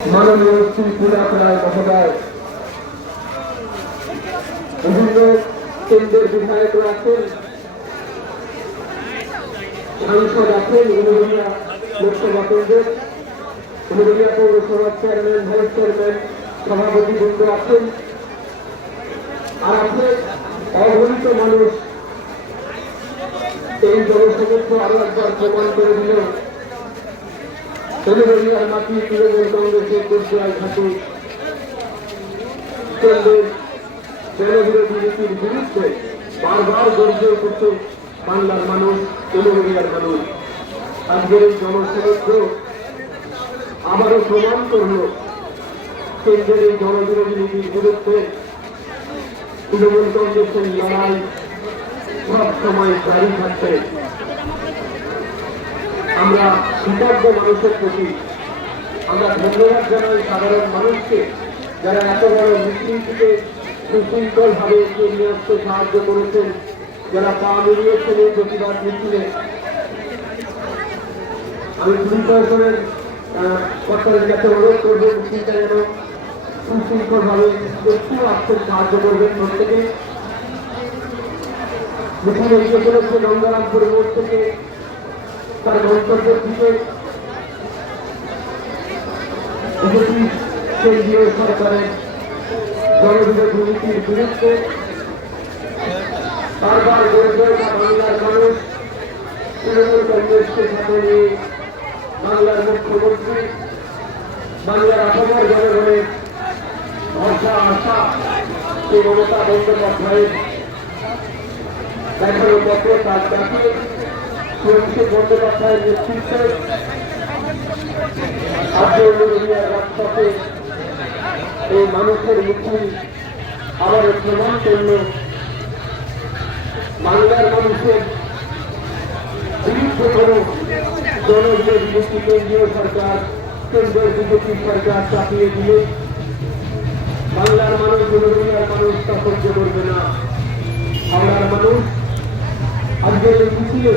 মাননীয় শ্রী পুলাক রায় মহোদয়, বিভিন্ন কেন্দ্রের বিধায়করা আছেন, সাংসদ আছেন, উলুবেড়িয়া লোকসভা কেন্দ্রের, উলুবেড়িয়া পৌরসভার চেয়ারম্যান, ভাইস চেয়ারম্যান, সভাপতিবৃন্দ আছেন, আর আছে অগণিত মানুষ। এই জনসমুদ্র আরো একবার প্রমাণ করে দিল উলুবেড়িয়ার মাটি তৃণমূল কংগ্রেসের দুর্জয় ঘাটে কেন্দ্রের জনবিরোধী নীতির বিরুদ্ধে বারবার গর্জে উঠেছে বাংলার মানুষ, উলুবেড়িয়ার মানুষ। আজকের এই জনসমুদ্র আবারও প্রমাণ করল কেন্দ্রের এই জনবিরোধী নীতির বিরুদ্ধে তৃণমূল কংগ্রেসের লড়াই সব সময় জারি থাকবে। আমরা কৃতজ্ঞ মানুষের প্রতি আমরা ধন্যবাদ জানাই সাধারণ মানুষকে, যারা এত বড় মিছিল থেকে সুশৃঙ্খল ভাবে এগিয়ে নিয়ে আসতে সাহায্য করেছেন, যারা পা মিলিয়েছেন এই প্রতিবাদ মিছিলে। আমি পুলিশ প্রশাসনের কর্তাদের কাছে অনুরোধ করবো মিছিলটা যেন সুশৃঙ্খল ভাবে একটু আসতে সাহায্য করবেন প্রত্যেকে। মিছিল এগিয়ে চলেছে গঙ্গারামপুর মোড় থেকে তার গন্তব্যের দিকে। কেন্দ্রীয় সরকারের জনবিরোধী নীতির বিরুদ্ধে বারবার গড়ে চলেছে বাংলার মানুষ, তৃণমূল কংগ্রেসকে সাথে নিয়ে বাংলার মুখ্যমন্ত্রী, বাংলার আপামর জনগণের ভরসা আশা সেই মমতা বন্দ্যোপাধ্যায়ের দেখানো পত্র তার ডাকে অভিষেক বন্দ্যোপাধ্যায়ের নেতৃত্বে আজকে উলুবেড়িয়ার রাজপথে এই মানুষের মিছিল আবারও প্রমাণ করল বাংলার মানুষের বিরুদ্ধে কোন জনবিরোধী নীতি কেন্দ্রীয় সরকার, কেন্দ্রের বিজেপি সরকার চাপিয়ে দিলে বাংলার মানুষ, উলুবেড়িয়ার মানুষ তা সহ্য করবে না। হাওড়ার মানুষ আজকের এই মিছিলে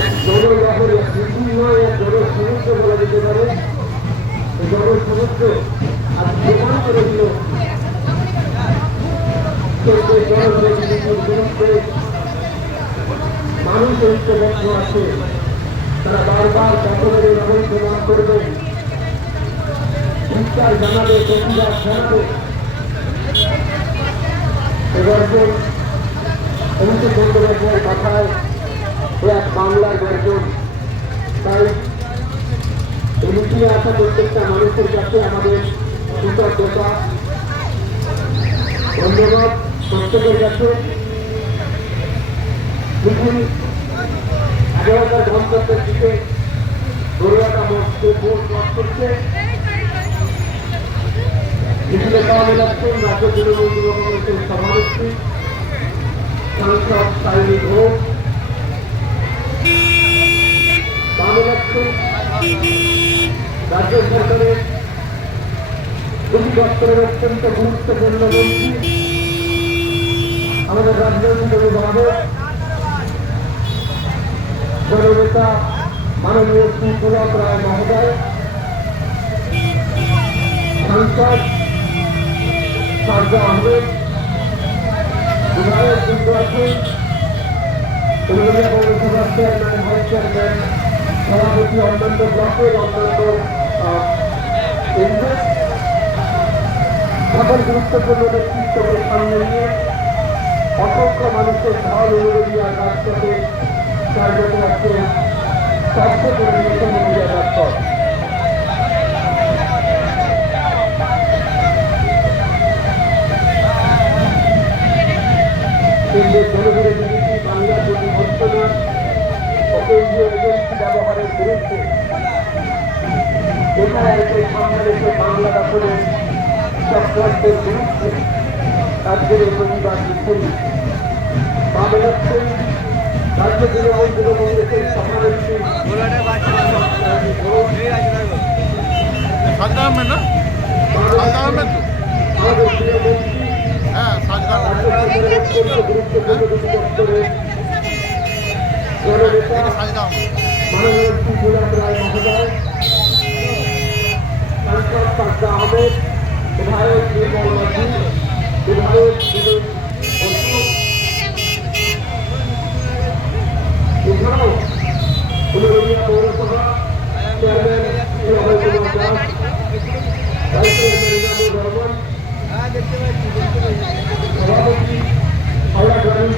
এক জনলহরে, মিছিল নয়, এক জনসমুদ্র বলা যেতে পারে। জনসমুদ্র আজ প্রমাণ করে দিল কেন্দ্রের জনবিরোধী নীতির বিরুদ্ধে মানুষ ঐক্যবদ্ধ আছে। তারা বারবার দখলের রহস্য প্রমাণ করবেন, বিচার জানাবে, প্রতিবাদ জানাবে। গর্জন অভিষেক বন্দ্যোপাধ্যায়ের কথায় এক বাংলার গর্জন। তাই এই মিছিলে আসা প্রত্যেকটা মানুষের কাছে আমাদের কৃতজ্ঞতা, ধন্যবাদ প্রত্যেকের কাছে। মিছিল 11টার গন্তব্যের দিকে গড়িয়াটা ভোট করছে। মিছিলে পাওয়া যাচ্ছেন রাজ্য তৃণমূল যুব কংগ্রেসের সভানেত্রী, সাংসদ সায়নী ঘোষ, পাওয়া যাচ্ছেন রাজ্য সরকারের দুটি দপ্তরের অত্যন্ত গুরুত্বপূর্ণ মন্ত্রী, আমাদের রাজনৈতিক অভিভাবক, জননেতা মাননীয় শ্রী পুলাক রায় মহোদয়, সাংসদ শারজা আহমেদ, বিধায়ক বৃন্দ আছেন, উলুবেড়িয়া পৌরসভার চেয়ারম্যান, ভাইস চেয়ারম্যান, সভাপতি, অন্যান্য ব্লকের অন্যান্য কেন্দ্র, সকল গুরুত্বপূর্ণ ব্যক্তিত্বকে সামনে নিয়ে অসংখ্য মানুষের ঢল উলুবেড়িয়ার রাজপথে কার্যত আজকে স্তব্ধ করে দিয়েছে উলুবেড়িয়ার রাজপথ। কেন্দ্রের জনবিরোধী নীতি, বাংলার প্রতি বঞ্চনা ও কেন্দ্রীয় এজেন্সি ব্যবহারের বিরুদ্ধে এছাড়া এসে সামনে রেখে বাংলা দখলের চক্রান্তের বিরুদ্ধে আজকের এই প্রতিবাদ মিছিল। পাওয়া যাচ্ছেন রাজ্য তৃণমূল যুব কংগ্রেসের সভানেত্রী আমাদের প্রিয় মন্ত্রী, গুরুত্বপূর্ণ দুটি দপ্তরের জননেতা মাননীয় শ্রী পুলাক রায় মহোদয়, বিধায়ক বিধায়ক নির্মল মাঝি, বিধায়ক বিবেক বসু, এছাড়াও উলুবেড়িয়া পৌরসভা চেয়ারম্যান অভয় কুমার দাস, ভাইস চেয়ারম্যান ইনামুর রহমান, সভাপতি হাওড়া গ্রামীণ